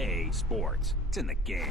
EA Sports. It's in the game.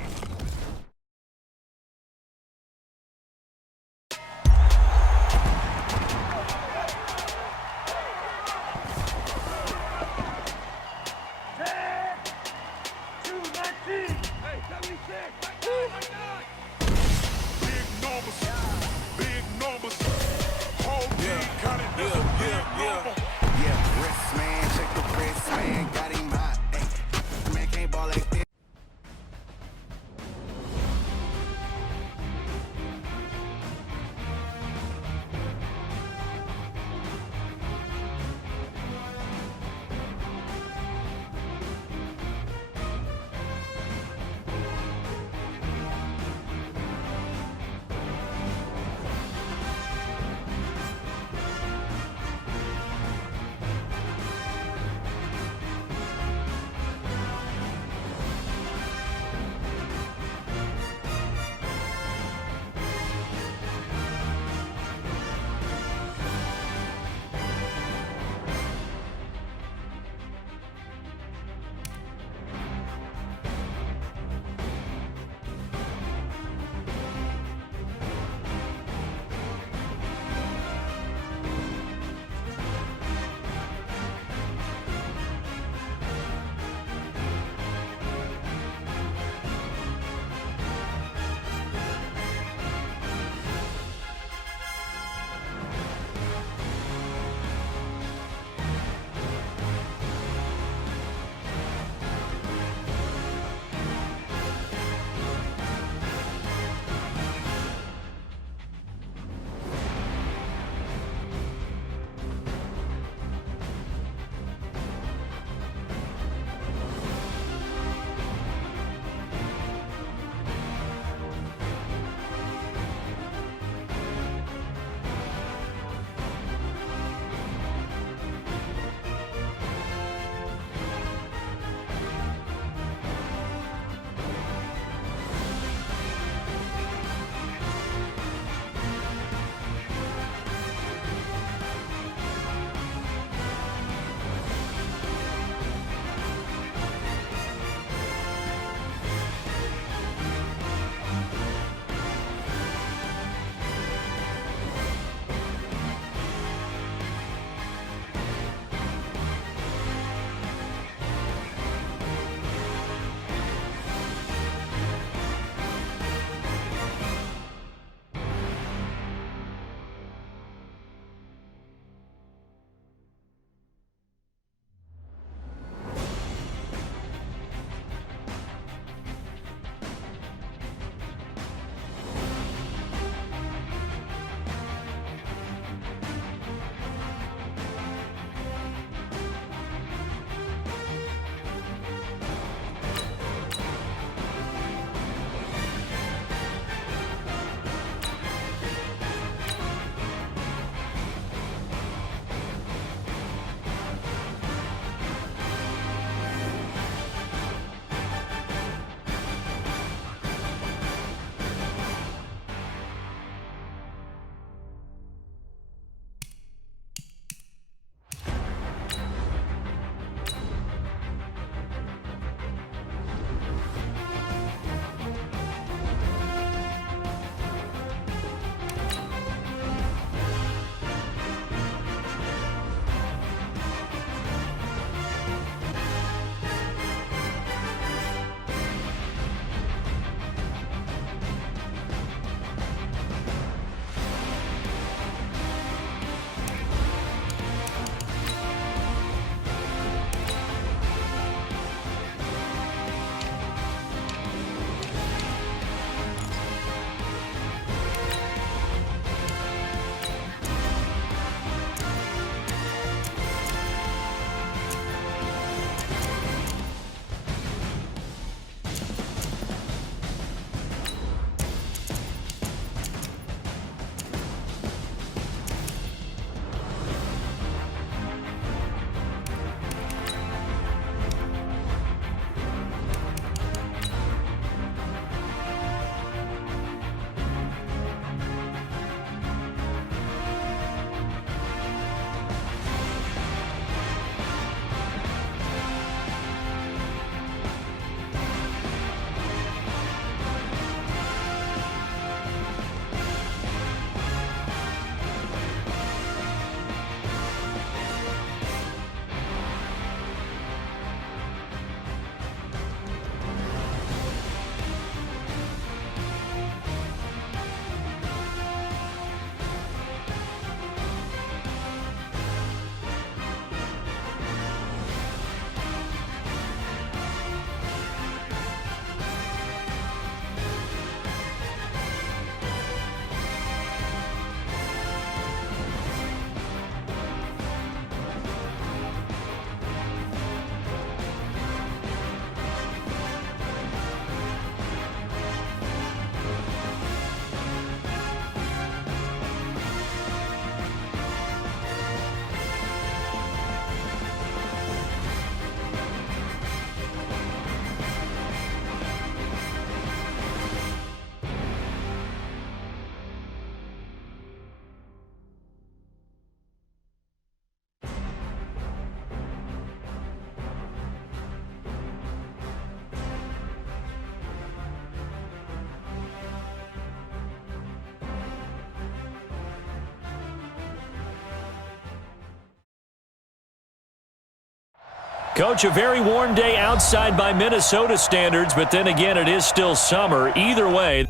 Coach, a very warm day outside by Minnesota standards, but then again, it is still summer. Either way.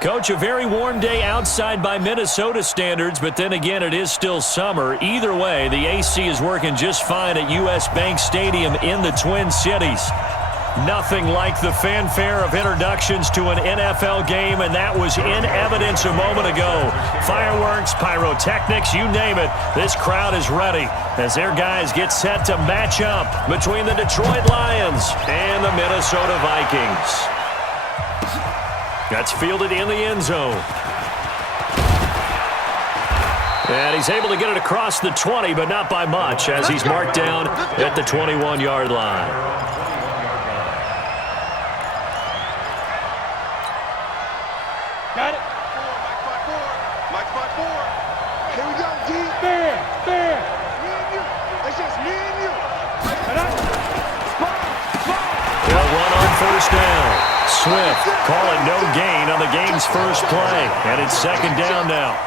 Coach, a very warm day outside by Minnesota standards, but then again, it is still summer. Either way, the AC is working just fine at U.S. Bank Stadium in the Twin Cities. Nothing like the fanfare of introductions to an NFL game, and that was in evidence a moment ago. Fireworks, pyrotechnics, you name it. This crowd is ready as their guys get set to match up between the Detroit Lions and the Minnesota Vikings. That's fielded in the end zone. And he's able to get it across the 20, but not by much, as he's marked down at the 21-yard line. Got it. Mike spot four. Here we go, D. Fair. Me and you. It's just me and you. They'll run on first down. Swift calling no gain on the game's first play. And it's second down now.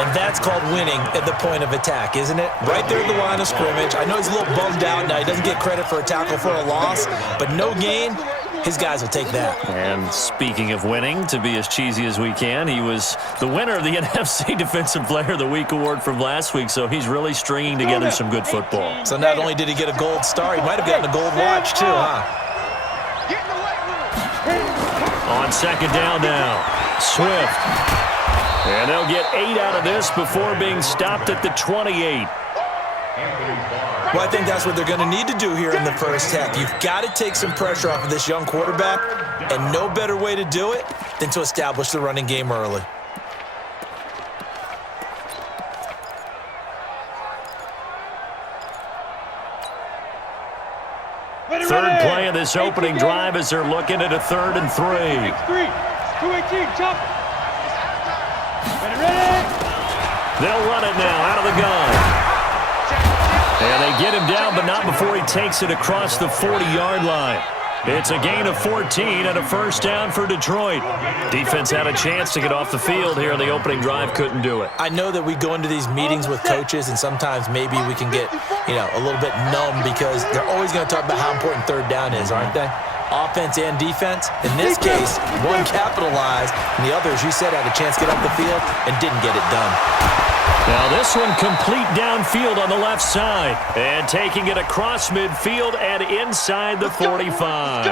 And that's called winning at the point of attack, isn't it? Right there at the line of scrimmage. I know he's a little bummed out now. He doesn't get credit for a tackle for a loss, but no gain, his guys will take that. And speaking of winning, to be as cheesy as we can, he was the winner of the NFC Defensive Player of the Week award from last week, so he's really stringing together some good football. So not only did he get a gold star, he might have gotten a gold watch too, huh? On second down now, Swift. And they'll get 8 out of this before being stopped at the 28. Well, I think that's what they're going to need to do here in the first half. You've got to take some pressure off of this young quarterback, and no better way to do it than to establish the running game early. Third play of this opening drive as they're looking at a 3rd and 3. 218, chop. They'll run it now out of the gun. And they get him down, but not before he takes it across the 40-yard line. It's a gain of 14 and a first down for Detroit. Defense had a chance to get off the field here in the opening drive, couldn't do it. I know that we go into these meetings with coaches, and sometimes maybe we can get, a little bit numb because they're always going to talk about how important third down is, aren't they? Offense and defense. In this case, one capitalized, and the other, as you said, had a chance to get off the field and didn't get it done. Now this one complete downfield on the left side. And taking it across midfield and inside the 45.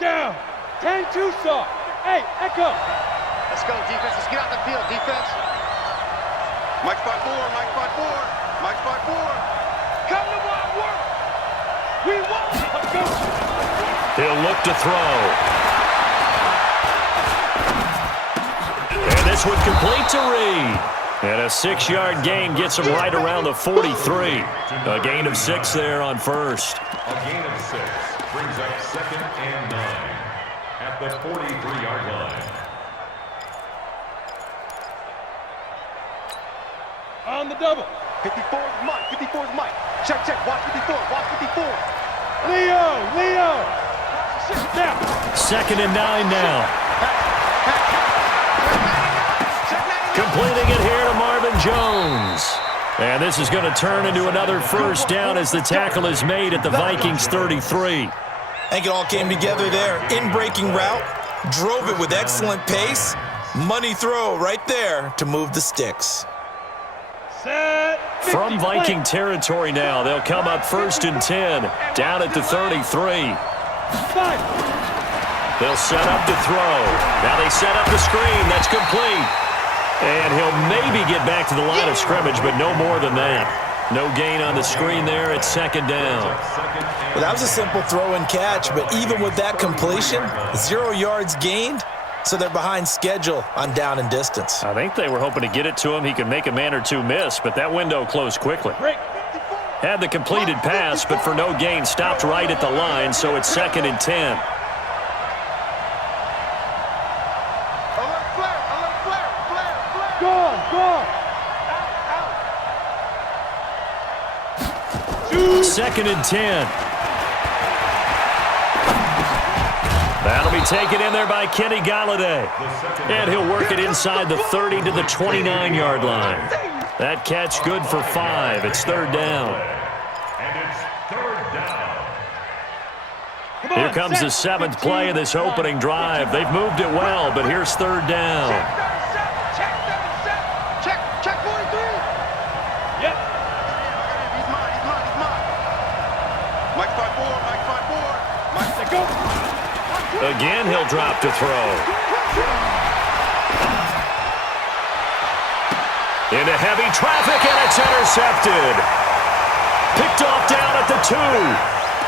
Down. 10-2 saw. Hey, echo. Let's go, defense. Let's get out the field, defense. Mike spot four. Come to my work. We won't. Let's go. He'll look to throw. And this this one complete to Reed. And a 6-yard gain gets him right around the 43. A gain of 6 there on first. A gain of 6 brings up 2nd and 9 at the 43-yard line. On the double. 54 is Mike. 54 is Mike. Check, check. Watch 54. Watch 54. Leo. Now. 2nd and 9 now. Completing it here to Marvin Jones. And this is going to turn into another first down as the tackle is made at the Vikings 33. I think it all came together there. In-breaking route, drove it with excellent pace. Money throw right there to move the sticks. From Viking territory now, they'll come up 1st and 10, down at the 33. They'll set up to throw. Now they set up the screen. That's complete. And he'll maybe get back to the line of scrimmage, but no more than that. No gain on the screen there. It's 2nd down. Well, that was a simple throw and catch, but even with that completion, 0 yards gained, so they're behind schedule on down and distance. I think they were hoping to get it to him. He could make a man or two miss, but that window closed quickly. Had the completed pass, but for no gain, stopped right at the line, so it's 2nd and 10. Go. 2nd and 10. That'll be taken in there by Kenny Galladay. And he'll work it inside the 30 to the 29-yard line. That catch good for 5. It's 3rd down. And it's 3rd down. Here comes the 7th play of this opening drive. They've moved it well, but here's 3rd down. Check 43. Yep. He's mine. Mike 5-4. Mike, let go. Again, he'll drop to throw. Into heavy traffic, and it's intercepted. Picked off down at the 2.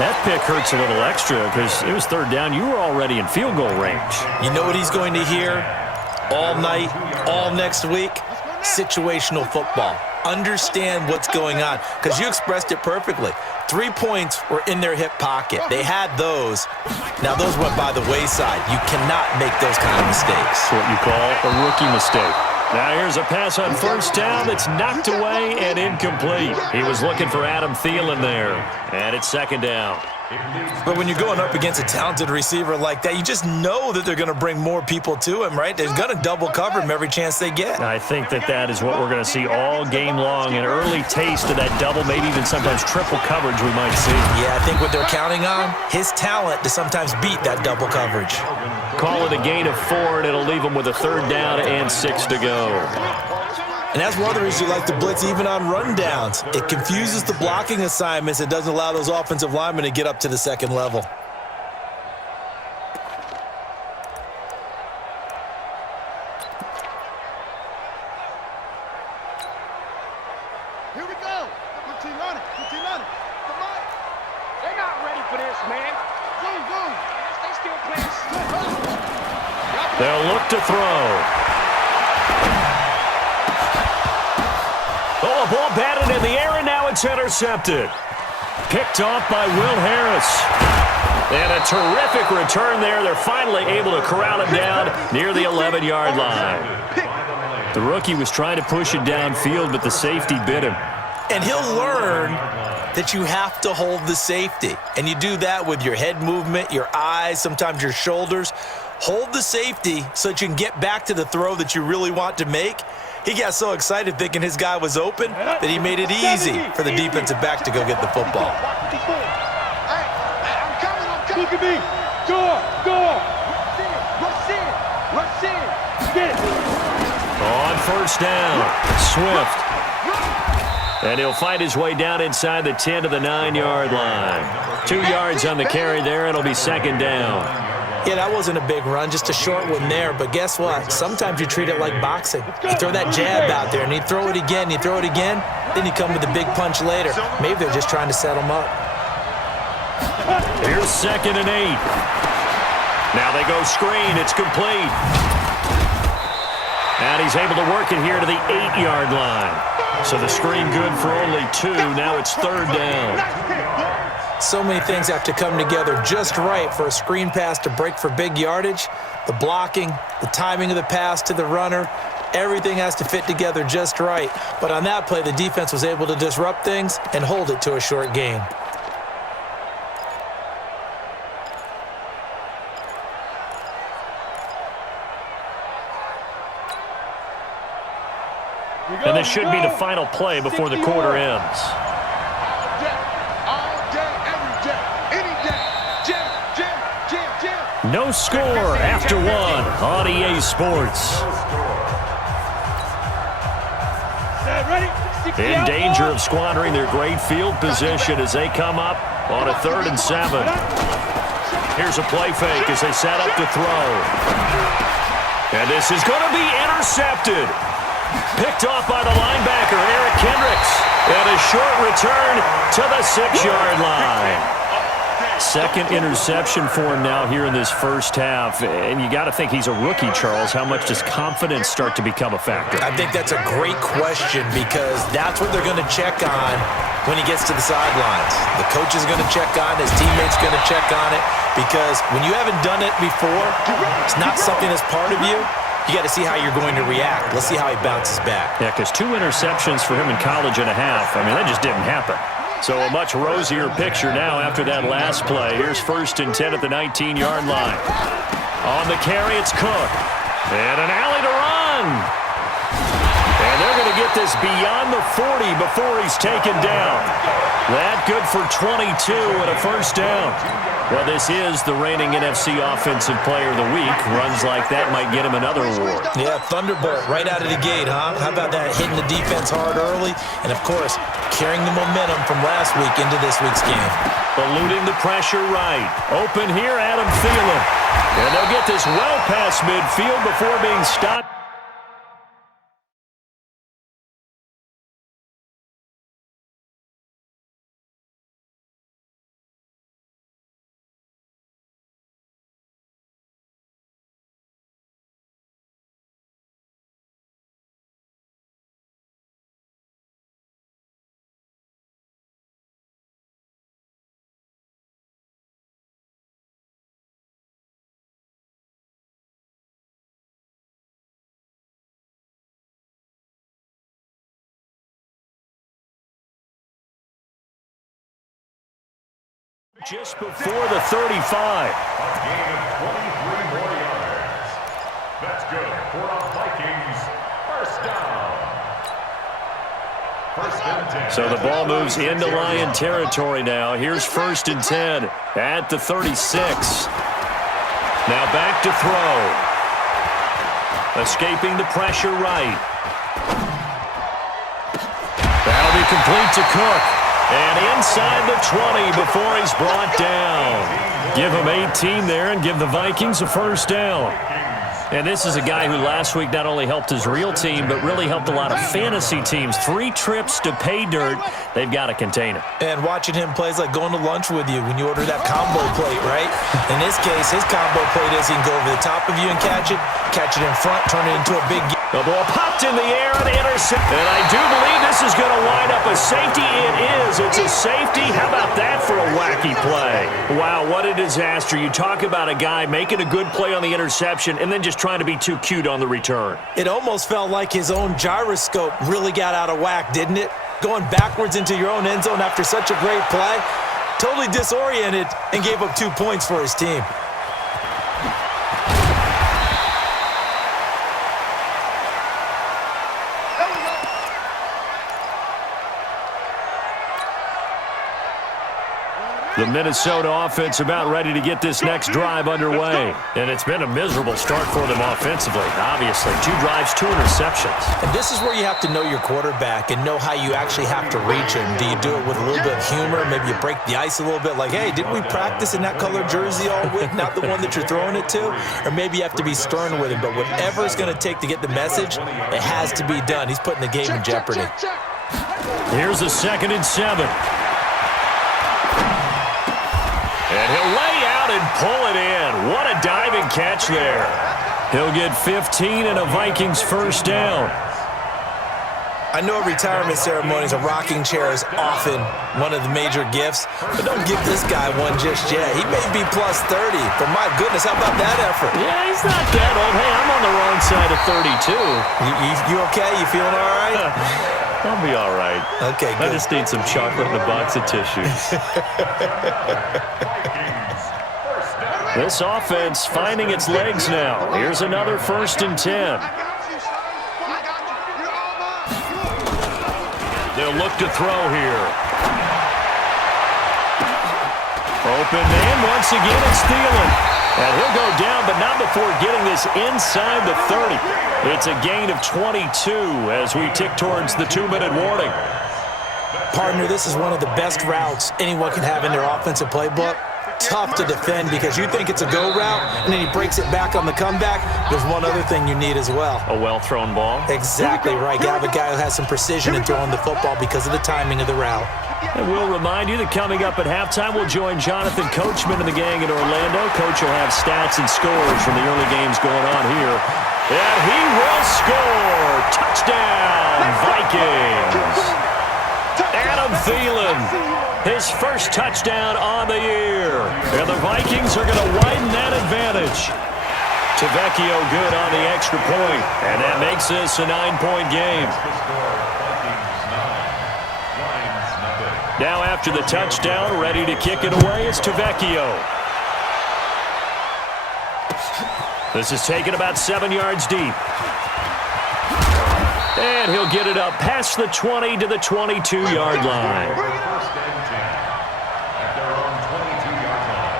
That pick hurts a little extra because it was 3rd down. You were already in field goal range. You know what he's going to hear all night, all next week? Situational football. Understand what's going on, because you expressed it perfectly. 3 points were in their hip pocket. They had those. Now, those went by the wayside. You cannot make those kind of mistakes. What you call a rookie mistake. Now here's a pass on 1st down that's knocked away and incomplete. He was looking for Adam Thielen there, and it's 2nd down. But when you're going up against a talented receiver like that, you just know that they're going to bring more people to him, right? They're going to double cover him every chance they get. I think that is what we're going to see all game long, an early taste of that double, maybe even sometimes triple coverage we might see. Yeah, I think what they're counting on, his talent to sometimes beat that double coverage. Call it a gain of 4, and it'll leave them with a 3rd down and 6 to go. And that's one of the reasons you like to blitz even on rundowns. It confuses the blocking assignments. It doesn't allow those offensive linemen to get up to the 2nd level. Here we go. Good team on it. Come on. They're not ready for this, man. Go. They still playing. They'll look to throw. Oh, a ball batted in the air, and now it's intercepted. Picked off by Will Harris. And a terrific return there. They're finally able to corral him down near the 11-yard line. The rookie was trying to push it downfield, but the safety bit him. And he'll learn that you have to hold the safety. And you do that with your head movement, your eyes, sometimes your shoulders. Hold the safety so that you can get back to the throw that you really want to make. He got so excited thinking his guy was open that he made it easy for the defensive back to go get the football. Hey, I'm coming. Look at me. Go. Rush in. Get it. On 1st down, Swift. And he'll find his way down inside the 10 to the 9-yard line. 2 yards on the carry there. It'll be 2nd down. Yeah, that wasn't a big run, just a short one there. But guess what? Sometimes you treat it like boxing. You throw that jab out there, and you throw it again, then you come with a big punch later. Maybe they're just trying to set him up. Here's 2nd and 8. Now they go screen. It's complete. And he's able to work it here to the 8-yard line. So the screen good for only 2. Now it's 3rd down. So many things have to come together just right for a screen pass to break for big yardage. The blocking, the timing of the pass to the runner, everything has to fit together just right. But on that play, the defense was able to disrupt things and hold it to a short gain. And this should be the final play before the quarter ends. No score after 1 on EA Sports. In danger of squandering their great field position as they come up on a 3rd and 7. Here's a play fake as they set up to throw. And this is going to be intercepted. Picked off by the linebacker, Eric Kendricks. And a short return to the 6-yard line. Second interception for him now here in this first half. And you got to think he's a rookie, Charles. How much does confidence start to become a factor? I think that's a great question because that's what they're going to check on when he gets to the sidelines. The coach is going to check on it. His teammates are going to check on it because when you haven't done it before, it's not something that's part of you. You got to see how you're going to react. Let's see how he bounces back. Yeah, because 2 interceptions for him in college and a half. I mean, that just didn't happen. So a much rosier picture now after that last play. Here's 1st and 10 at the 19-yard line. On the carry, it's Cook. And an alley to run. And they're going to get this beyond the 40 before he's taken down. That good for 22 and a 1st down. Well, this is the reigning NFC Offensive Player of the Week. Runs like that might get him another award. Yeah, Thunderbolt right out of the gate, huh? How about that, hitting the defense hard early? And, of course, carrying the momentum from last week into this week's game. Eluding the pressure right. Open here, Adam Thielen. And they'll get this well past midfield before being stopped. Just before the 35. A gain of 23 more yards. That's good for a Vikings 1st down. 1st and 10. So the ball moves into Lion territory now. Here's 1st and 10 at the 36. Now back to throw. Escaping the pressure right. That'll be complete to Cook. And inside the 20 before he's brought down. Give him 18 there and give the Vikings a 1st down. And this is a guy who last week not only helped his real team, but really helped a lot of fantasy teams. 3 trips to pay dirt. They've got to contain him. And watching him play is like going to lunch with you when you order that combo plate, right? In this case, his combo plate is he can go over the top of you and catch it in front, turn it into a big game. The ball popped in the air and intercepted. And I do believe this is going to wind up a safety. It is. It's a safety. How about that for a wacky play? Wow, what a disaster. You talk about a guy making a good play on the interception and then just trying to be too cute on the return. It almost felt like his own gyroscope really got out of whack, didn't it? Going backwards into your own end zone after such a great play. Totally disoriented and gave up 2 points for his team. The Minnesota offense about ready to get this next drive underway. And it's been a miserable start for them offensively, obviously. 2 drives, 2 interceptions. And this is where you have to know your quarterback and know how you actually have to reach him. Do you do it with a little bit of humor? Maybe you break the ice a little bit like, hey, didn't we practice in that color jersey all week, not the one that you're throwing it to? Or maybe you have to be stern with him. But whatever it's going to take to get the message, it has to be done. He's putting the game in jeopardy. Here's a 2nd and 7. And he'll lay out and pull it in. What a diving catch there. He'll get 15 and a Vikings first down. I know at retirement ceremonies, a rocking chair is often one of the major gifts, but don't give this guy one just yet. He may be plus 30, but my goodness, how about that effort? Yeah, he's not that old. Hey, I'm on the wrong side of 32. You okay? You feeling all right? I'll be all right. Okay, I good. just need some chocolate and a box of tissues. This offense finding its legs now. Here's another 1st and 10. They'll look to throw here. Open man once again, it's Thielen. And he'll go down, but not before getting this inside the 30. It's a gain of 22 as we tick towards the 2-minute warning. Partner, this is one of the best routes anyone can have in their offensive playbook. Tough to defend because you think it's a go route, and then he breaks it back on the comeback. There's one other thing you need as well. A well-thrown ball. Exactly right. You have a guy who has some precision in throwing the football because of the timing of the route. And we'll remind you that coming up at halftime, we'll join Jonathan Coachman and the gang in Orlando. Coach will have stats and scores from the early games going on here. And he will score! Touchdown, Vikings! Adam Thielen, his first touchdown on the year. And the Vikings are going to widen that advantage. Tavecchio good on the extra point, and that makes this a 9-point game. Now after the touchdown, ready to kick it away, it's Tavecchio. This is taken about 7 yards deep. And he'll get it up past the 20 to the 22-yard line. First and 10 at their own 22-yard line.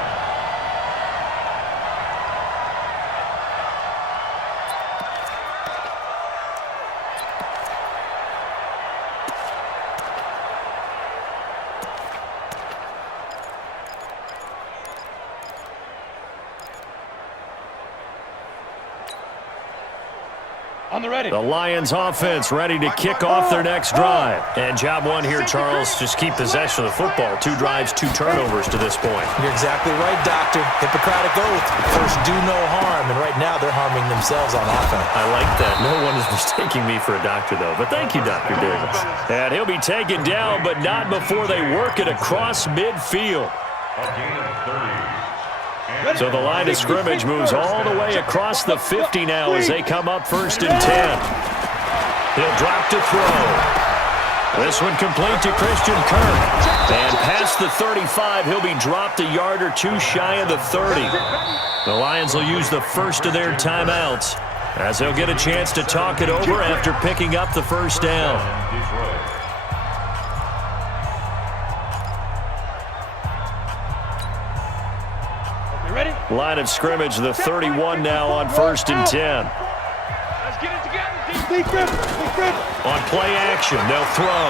On the ready. The Lions offense ready to kick off their next drive. And job one here, Charles, just keep possession of the football. 2 drives, 2 turnovers to this point. You're exactly right, Doctor. Hippocratic oath. First, do no harm. And right now, they're harming themselves on offense. I like that. No one is mistaking me for a doctor, though. But thank you, Dr. Davis. And he'll be taken down, but not before they work it across midfield. A gain of 30. So the line of scrimmage moves all the way across the 50 now as they come up 1st and 10. He'll drop to throw. This one complete to Christian Kirk. And past the 35, he'll be dropped a yard or 2 shy of the 30. The Lions will use the first of their timeouts as they'll get a chance to talk it over after picking up the first down. Line of scrimmage, the 31 now on 1st and 10. Let's get it together. On play action, they'll throw.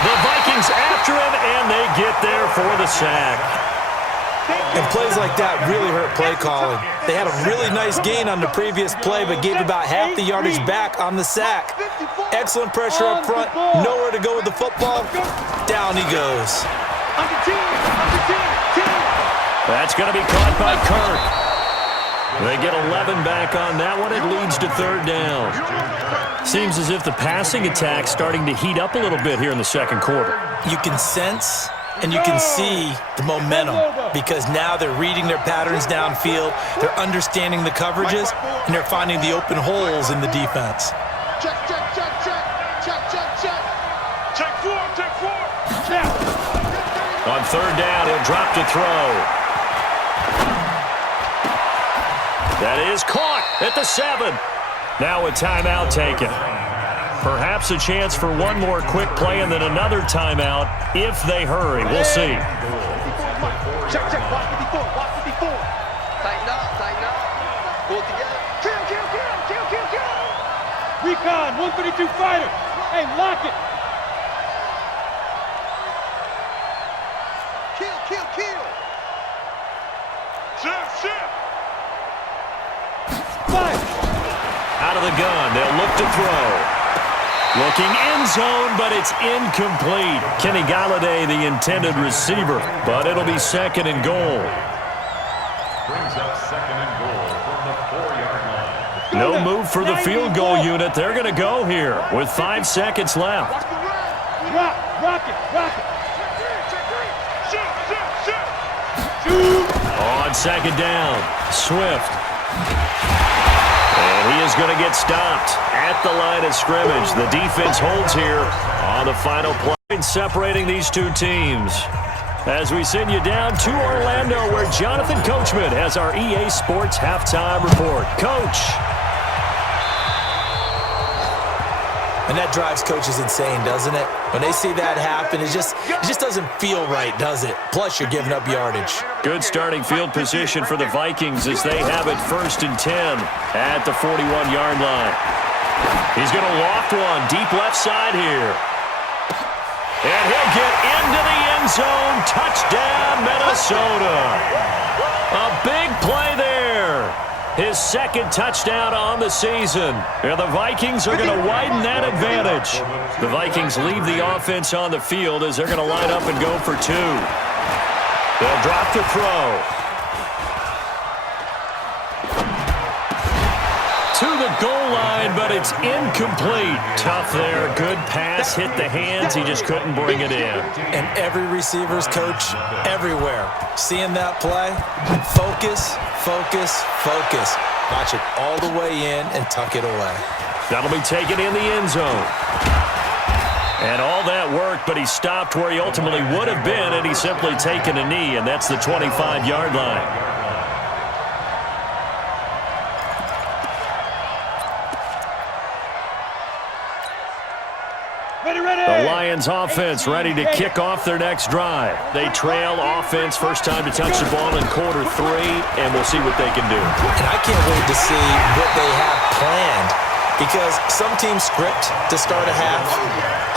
The Vikings after him, and they get there for the sack. And plays like that really hurt play calling. They had a really nice gain on the previous play, but gave about half the yardage back on the sack. Excellent pressure up front, nowhere to go with the football. Down he goes. Under 10. That's going to be caught by Kirk. They get 11 back on that one. It leads to 3rd down. Seems as if the passing attack's starting to heat up a little bit here in the second quarter. You can sense and you can see the momentum because now they're reading their patterns downfield, they're understanding the coverages, and they're finding the open holes in the defense. Check. Check 4. Check. On 3rd down, he'll drop to throw. That is caught at the 7. Now a timeout taken. Perhaps a chance for one more quick play and then another timeout if they hurry. We'll see. Check. Watch 54. Tighten up. Pull it together. Kill. Recon, 132 fighter. Hey, lock it. Kill. Chef. Out of the gun, they'll look to throw. Looking end zone, but it's incomplete. Kenny Galladay, the intended receiver, but it'll be 2nd and goal. Brings up 2nd and goal from the No move for the field goal unit. They're going to go here with 5 seconds left. Rock it. On second down, Swift. And he is going to get stopped at the line of scrimmage. The defense holds here on the final play, separating these two teams. As we send you down to Orlando, where Jonathan Coachman has our EA Sports halftime report. Coach. And that drives coaches insane, doesn't it? When they see that happen, it just doesn't feel right, does it? Plus, you're giving up yardage. Good starting field position for the Vikings as they have it 1st and 10 at the 41-yard line. He's going to loft one deep left side here. And he'll get into the end zone. Touchdown, Minnesota. A big play there. His second touchdown on the season. And the Vikings are going to widen that advantage. The Vikings leave the offense on the field as they're going to line up and go for 2. They'll drop the throw. To the goal line, but it's incomplete. Tough there. Good pass. Hit the hands. He just couldn't bring it in. And every receiver's coach everywhere. Seeing that play, focus. Watch it all the way in and tuck it away. That'll be taken in the end zone. And all that worked, but he stopped where he ultimately would have been, and he's simply taken a knee, and that's the 25-yard line. The Lions offense ready to kick off their next drive. They trail offense, first time to touch the ball in quarter 3, and we'll see what they can do. And I can't wait to see what they have planned, because some teams script to start a half.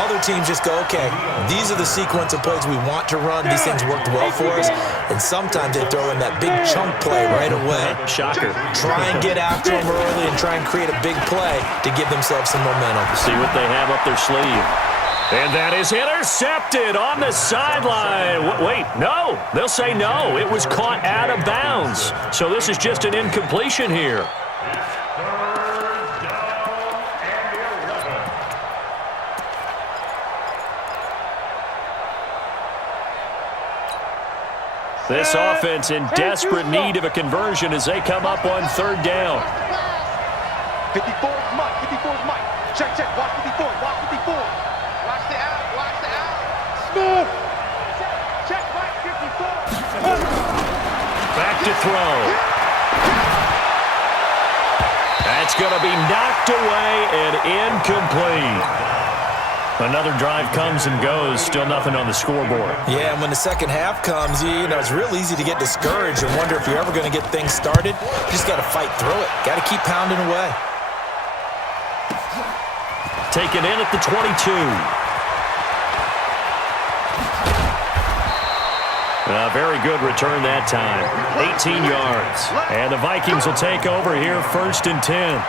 Other teams just go, okay, these are the sequence of plays we want to run. These things worked well for us. And sometimes they throw in that big chunk play right away. Shocker. Try and get after them early and try and create a big play to give themselves some momentum. See what they have up their sleeve. And that is intercepted on the sideline. Wait, no. They'll say no. It was caught out of bounds. So this is just an incompletion here. This offense in desperate need of a conversion as they come up on 3rd down. 54 is Mike. 54 is Mike. Check. Watch 54. Watch 54. Watch the out. Smooth. Check Mike. 54. Back to throw. That's going to be knocked away and incomplete. Another drive comes and goes, still nothing on the scoreboard. Yeah, and when the second half comes, you know, it's real easy to get discouraged and wonder if you're ever going to get things started. You just got to fight through it. Got to keep pounding away. Taken in at the 22. A very good return that time. 18 yards. And the Vikings will take over here 1st and 10.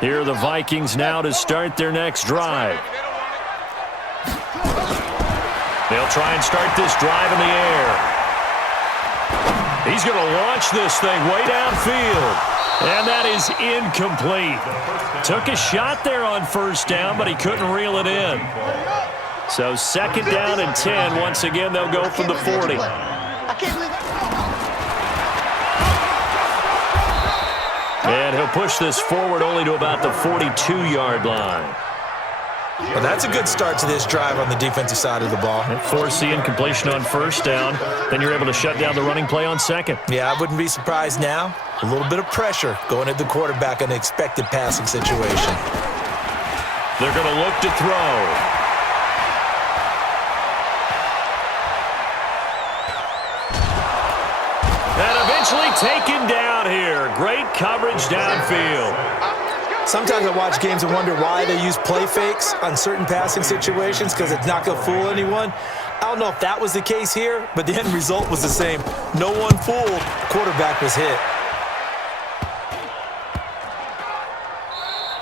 Here are the Vikings now to start their next drive. They'll try and start this drive in the air. He's going to launch this thing way downfield. And that is incomplete. Took a shot there on 1st down, but he couldn't reel it in. So 2nd down and 10. Once again, they'll go from the 40. And he'll push this forward only to about the 42-yard line. Well, that's a good start to this drive on the defensive side of the ball. Force the incompletion on 1st down. Then you're able to shut down the running play on 2nd. Yeah, I wouldn't be surprised now. A little bit of pressure going at the quarterback in an expected passing situation. They're going to look to throw. And eventually taken down here. Great coverage downfield. Sometimes I watch games and wonder why they use play fakes on certain passing situations, because it's not going to fool anyone. I don't know if that was the case here, but the end result was the same. No one fooled. Quarterback was hit.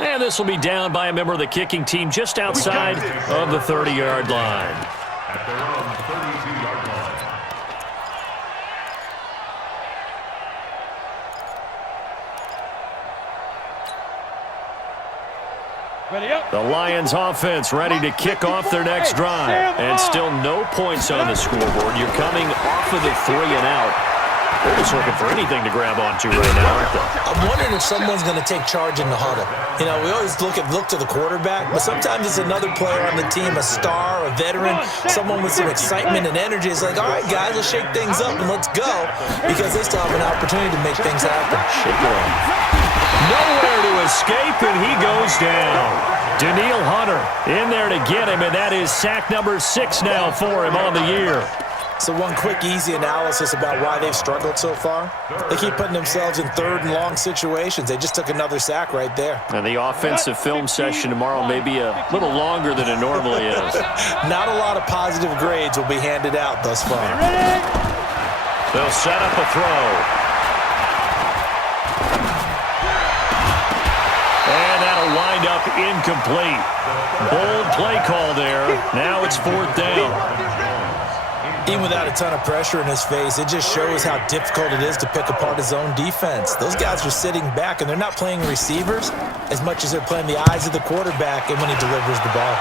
And this will be down by a member of the kicking team just outside of the 30-yard line. The Lions offense ready to kick off their next drive. And still no points on the scoreboard. You're coming off of the 3 and out. They're just looking for anything to grab onto right now, aren't they? I'm wondering if someone's going to take charge in the huddle. You know, we always look to the quarterback, but sometimes it's another player on the team, a star, a veteran, someone with some excitement and energy. It's like, all right, guys, let's shake things up and let's go, because they still have an opportunity to make things happen. Shake it up. Nowhere to escape, and he goes down. Daniil Hunter in there to get him, and that is sack number 6 now for him on the year. So one quick, easy analysis about why they've struggled so far. They keep putting themselves in 3rd and long situations. They just took another sack right there. And the offensive film session tomorrow may be a little longer than it normally is. Not a lot of positive grades will be handed out thus far. They'll set up a throw. And that'll wind up incomplete. Bold play call there. Now it's 4th down. Even without a ton of pressure in his face, it just shows how difficult it is to pick apart his own defense. Those guys are sitting back, and they're not playing receivers as much as they're playing the eyes of the quarterback and when he delivers the ball.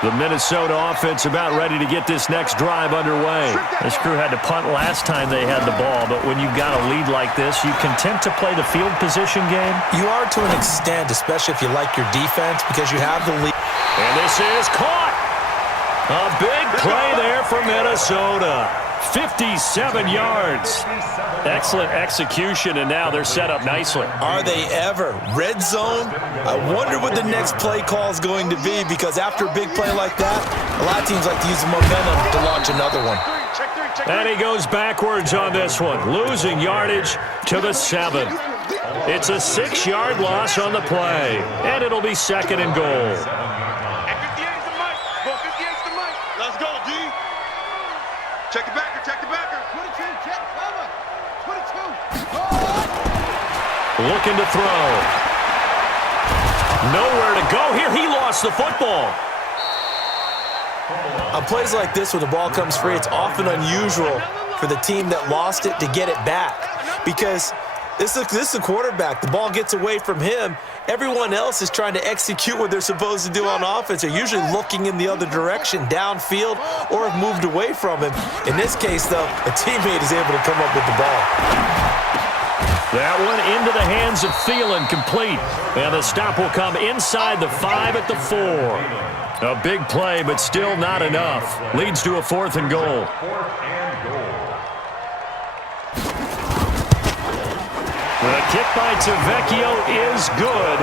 The Minnesota offense about ready to get this next drive underway. This crew had to punt last time they had the ball, but when you've got a lead like this, you content to play the field position game? You are to an extent, especially if you like your defense, because you have the lead. And this is caught. A big play there for Minnesota. 57 yards. Excellent execution, and now they're set up nicely. Are they ever? Red zone? I wonder what the next play call is going to be, because after a big play like that, a lot of teams like to use the momentum to launch another one. And he goes backwards on this one, losing yardage to the 7. It's a 6-yard loss on the play, and it'll be 2nd and goal. Let's go, D. Check the backer, check the backer. 22, check, cover. 22. Looking to throw. Nowhere to go here. He lost the football. On plays like this where the ball comes free, it's often unusual for the team that lost it to get it back, because this is the quarterback. The ball gets away from him. Everyone else is trying to execute what they're supposed to do on offense. They're usually looking in the other direction, downfield, or have moved away from him. In this case, though, a teammate is able to come up with the ball. That one into the hands of Thielen, complete. And the stop will come inside the 5 at the 4. A big play, but still not enough. Leads to a 4th and goal. The kick by Tavecchio is good.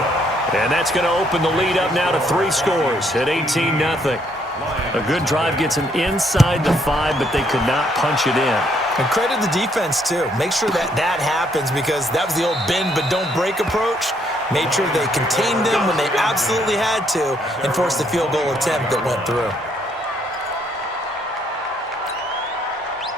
And that's going to open the lead up now to 3 scores at 18-0. A good drive gets them inside the 5, but they could not punch it in. And credit the defense, too. Make sure that happens, because that was the old bend but don't break approach. Made sure they contained them when they absolutely had to and forced the field goal attempt that went through.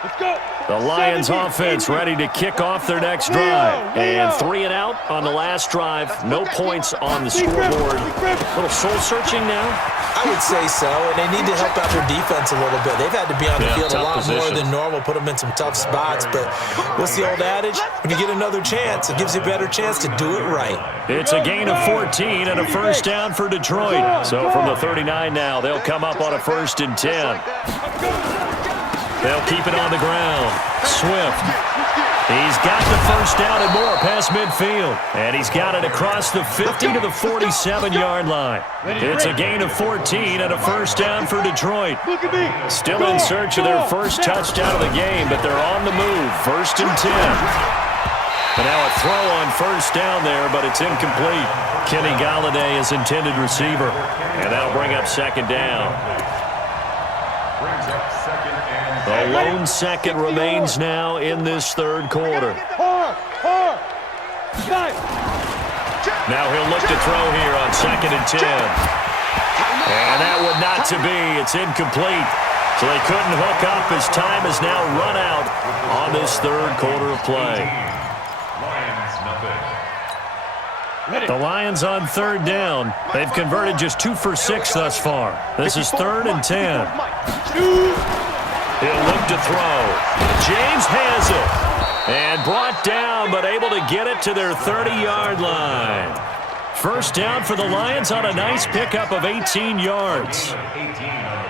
Let's go. The Lions offense ready to kick off their next drive. And 3 and out on the last drive. No points on the scoreboard. A little soul-searching now? I would say so, and they need to help out their defense a little bit. They've had to be on the field a lot more than normal, put them in some tough spots. But what's the old adage? When you get another chance, it gives you a better chance to do it right. It's a gain of 14 and a 1st down for Detroit. So from the 39 now, they'll come up on a 1st and 10. They'll keep it on the ground. Swift. He's got the 1st down and more past midfield. And he's got it across the 50 to the 47-yard line. It's a gain of 14 and a 1st down for Detroit. Still in search of their first touchdown of the game, but they're on the move. 1st and 10. And now a throw on 1st down there, but it's incomplete. Kenny Galladay is intended receiver. And that'll bring up 2nd down. The lone 2nd remains now in this 3rd quarter. Now he'll look to throw here on 2nd and 10. And that would not to be. It's incomplete. So they couldn't hook up as time has now run out on this 3rd quarter of play. The Lions on 3rd down. They've converted just 2 for 6 thus far. This is 3rd and 10. He'll look to throw. James has it. And brought down, but able to get it to their 30-yard line. First down for the Lions on a nice pickup of 18 yards.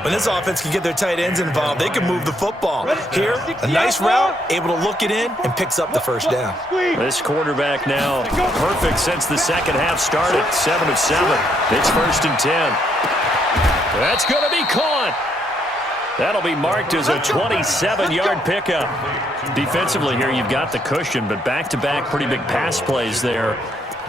When this offense can get their tight ends involved, they can move the football. Here, a nice route, able to look it in, and picks up the first down. This quarterback now perfect since the second half started. 7 of 7. It's 1st and 10. That's going to be caught. That'll be marked as a 27-yard pickup. Defensively here, you've got the cushion, but back-to-back pretty big pass plays there.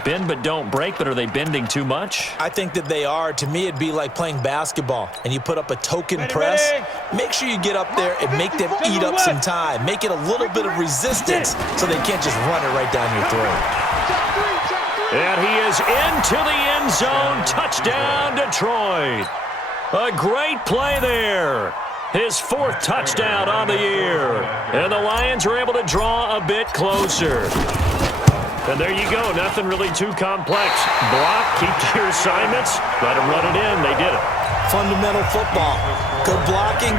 Bend but don't break, but are they bending too much? I think that they are. To me, it'd be like playing basketball, and you put up a token press. Make sure you get up there and make them eat up some time. Make it a little bit of resistance so they can't just run it right down your throat. And he is into the end zone. Touchdown, Detroit. A great play there. His 4th touchdown on the year. And the Lions are able to draw a bit closer. And there you go. Nothing really too complex. Block, keep to your assignments, let them run it in. They did it. Fundamental football. Good blocking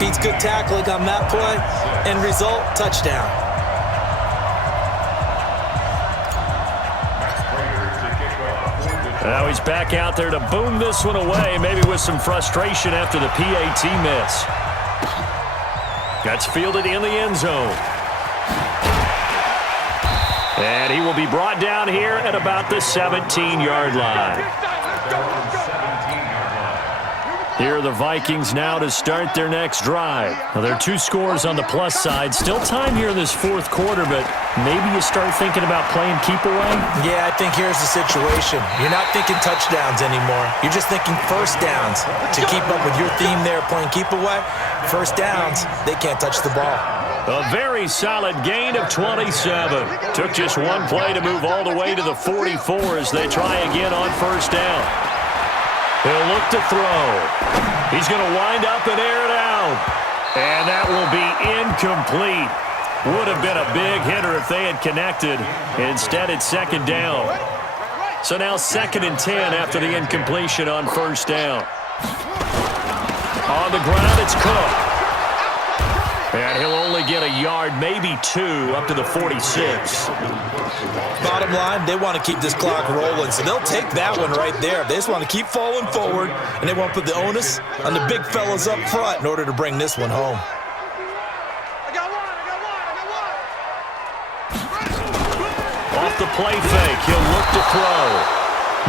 beats good tackling on that play. End result, touchdown. Now he's back out there to boom this one away, maybe with some frustration after the PAT miss. That's fielded in the end zone. And he will be brought down here at about the 17-yard line. Here are the Vikings now to start their next drive. Now, there are 2 scores on the plus side. Still time here in this 4th quarter, but maybe you start thinking about playing keep away? Yeah, I think here's the situation. You're not thinking touchdowns anymore. You're just thinking first downs. To keep up with your theme there, playing keep away, first downs, they can't touch the ball. A very solid gain of 27. Took just one play to move all the way to the 44 as they try again on first down. He'll look to throw. He's going to wind up and air it out. And that will be incomplete. Would have been a big hitter if they had connected. Instead, it's 2nd down. So now 2nd and 10 after the incompletion on first down. On the ground, it's Cook. And he'll only get a yard, maybe 2, up to the 46. Bottom line, they want to keep this clock rolling, so they'll take that one right there. They just want to keep falling forward, and they want to put the onus on the big fellas up front in order to bring this one home. Off the play fake, he'll look to throw.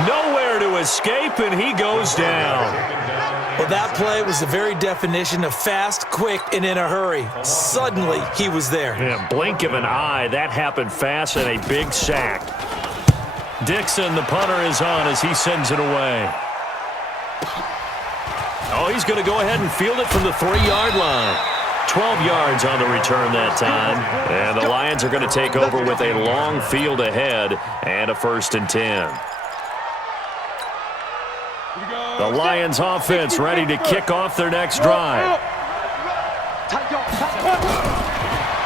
Nowhere to escape, and he goes down. Well, that play was the very definition of fast, quick, and in a hurry. Suddenly, he was there. Yeah, blink of an eye, that happened fast and a big sack. Dixon, the punter, is on as he sends it away. Oh, he's going to go ahead and field it from the 3-yard line. 12 yards on the return that time. And the Lions are going to take over with a long field ahead and a 1st and 10. The Lions offense ready to kick off their next drive.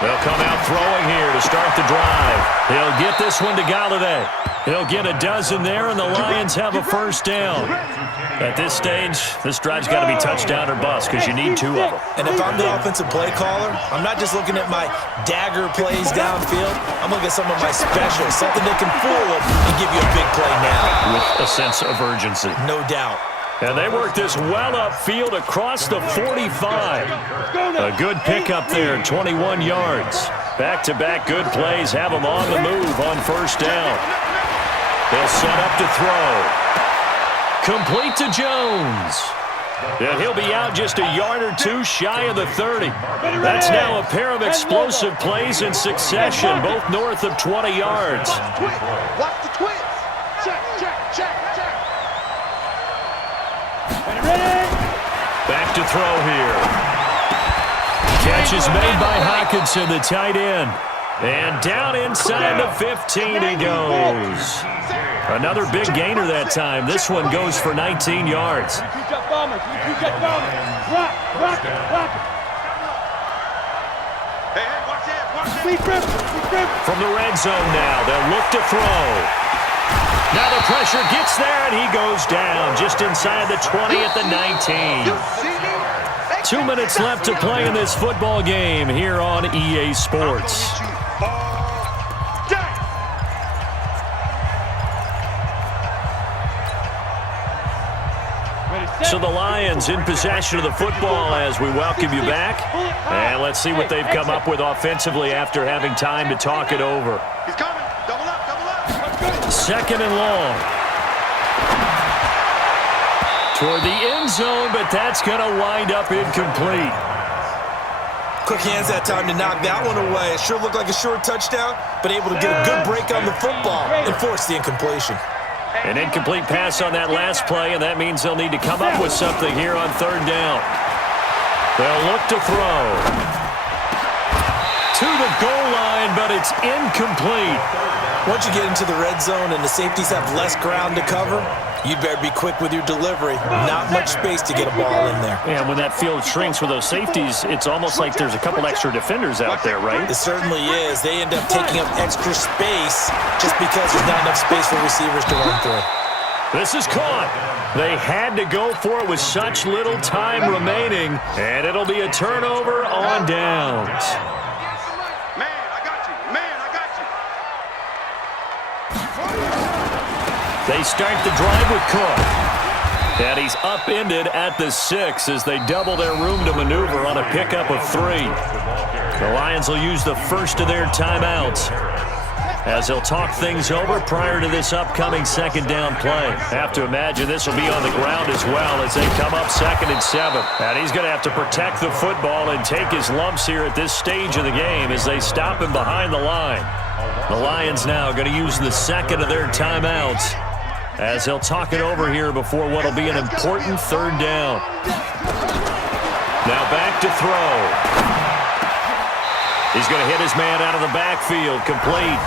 They'll come out throwing here to start the drive. He'll get this one to Galladay. He'll get a dozen there, and the Lions have a first down. At this stage, this drive's got to be touchdown or bust because you need 2 of them. And if I'm the offensive play caller, I'm not just looking at my dagger plays downfield. I'm looking at some of my specials, something that can fool them and give you a big play now. With a sense of urgency. No doubt. And they work this well upfield across the 45. A good pickup there, 21 yards. Back-to-back good plays have them on the move on first down. They'll set up to throw. Complete to Jones. And he'll be out just a yard or 2 shy of the 30. That's now a pair of explosive plays in succession, both north of 20 yards. Watch the twins. Check, check, check, check. Back to throw here. Catch is made by Hockenson, the tight end. And down inside the 15 he goes. Another big gainer that time. This one goes for 19 yards. From the red zone now, they'll look to throw. Now the pressure gets there, and he goes down just inside the 20 at the 19. 2 minutes left to play in this football game here on EA Sports. So the Lions in possession of the football as we welcome you back. And let's see what they've come up with offensively after having time to talk it over. He's coming. Double up, double up. Second and long. Toward the end zone, but that's going to wind up incomplete. Quick hands that time to knock that one away. It sure looked like a short touchdown, but able to get a good break on the football and force the incompletion. An incomplete pass on that last play, and that means they'll need to come up with something here on third down. They'll look to throw. To the goal line, but it's incomplete. Once you get into the red zone and the safeties have less ground to cover, you'd better be quick with your delivery. Not much space to get a ball in there. And when that field shrinks with those safeties, it's almost like there's a couple extra defenders out there, right? It certainly is. They end up taking up extra space just because there's not enough space for receivers to run through. This is caught. They had to go for it with such little time remaining, and it'll be a turnover on downs. Man, I got you. Man, I got you. They start the drive with Cook. And he's upended at the 6 as they double their room to maneuver on a pickup of 3. The Lions will use the first of their timeouts as they'll talk things over prior to this upcoming second down play. Have to imagine this will be on the ground as well as they come up 2nd and 7. And he's going to have to protect the football and take his lumps here at this stage of the game as they stop him behind the line. The Lions now going to use the second of their timeouts as they'll talk it over here before what will be an important third down. Now back to throw. He's going to hit his man out of the backfield, complete.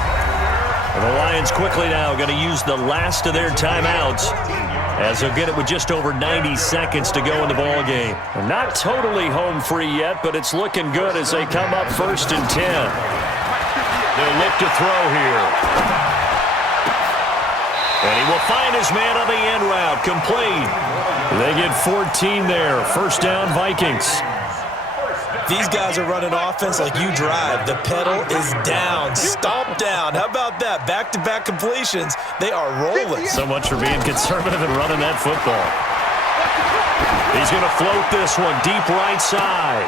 And the Lions quickly now going to use the last of their timeouts as they'll get it with just over 90 seconds to go in the ball game. And not totally home free yet, but it's looking good as they come up 1st and 10. They'll look to throw here. And he will find his man on the end route, complete. They get 14 there. First down, Vikings. These guys are running offense like you drive. The pedal is down, stomp down. How about that? Back-to-back completions. They are rolling. So much for being conservative and running that football. He's going to float this one deep right side.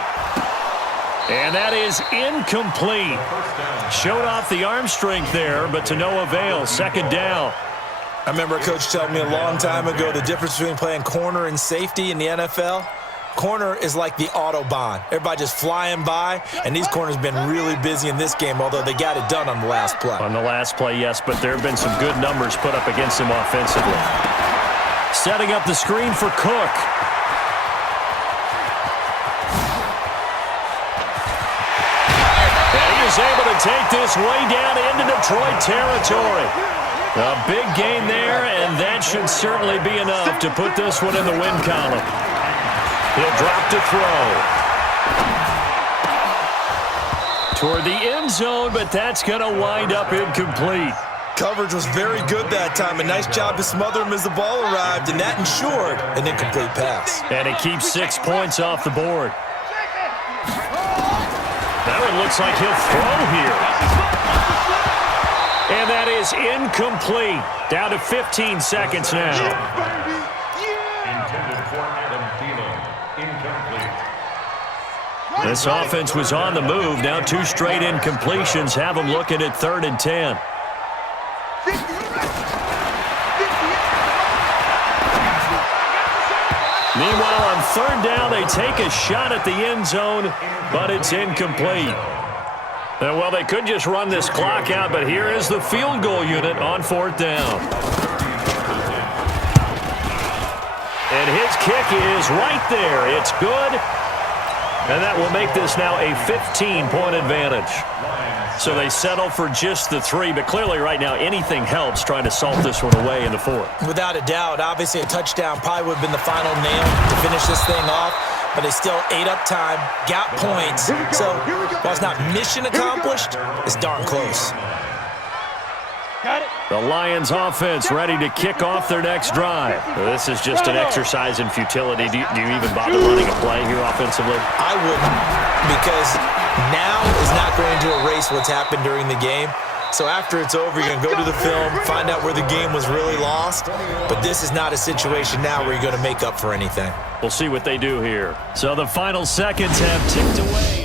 And that is incomplete. Showed off the arm strength there, but to no avail. Second down. I remember a coach telling me a long time ago the difference between playing corner and safety in the NFL. Corner is like the Autobahn. Everybody just flying by, and these corners have been really busy in this game, although they got it done on the last play. On the last play, yes, but there have been some good numbers put up against him offensively. Setting up the screen for Cook. And he is able to take this way down into Detroit territory. A big gain there, and that should certainly be enough to put this one in the win column. He'll drop to throw. Toward the end zone, but that's going to wind up incomplete. Coverage was very good that time. A nice job to smother him as the ball arrived, and that ensured an incomplete pass. And it keeps 6 points off the board. That one looks like he'll throw here. And that is incomplete. Down to 15 seconds now. Intended for Adam Thielen. Incomplete. This offense was on the move. Now 2 straight incompletions have them looking at 3rd and 10. Meanwhile, on 3rd down, they take a shot at the end zone, but it's incomplete. And, well, they could just run this clock out, but here is the field goal unit on 4th down. And his kick is right there. It's good. And that will make this now a 15-point advantage. So they settle for just the 3, but clearly right now anything helps trying to salt this one away in the 4th. Without a doubt, obviously a touchdown probably would have been the final nail to finish this thing off, but they still ate up time, got points. So while it's not mission accomplished, it's darn close. The Lions offense ready to kick off their next drive. This is just an exercise in futility. Do you even bother running a play here offensively? I wouldn't, because now is not going to erase what's happened during the game. So after it's over, you're going to go to the film, find out where the game was really lost. But this is not a situation now where you're going to make up for anything. We'll see what they do here. So the final seconds have ticked away.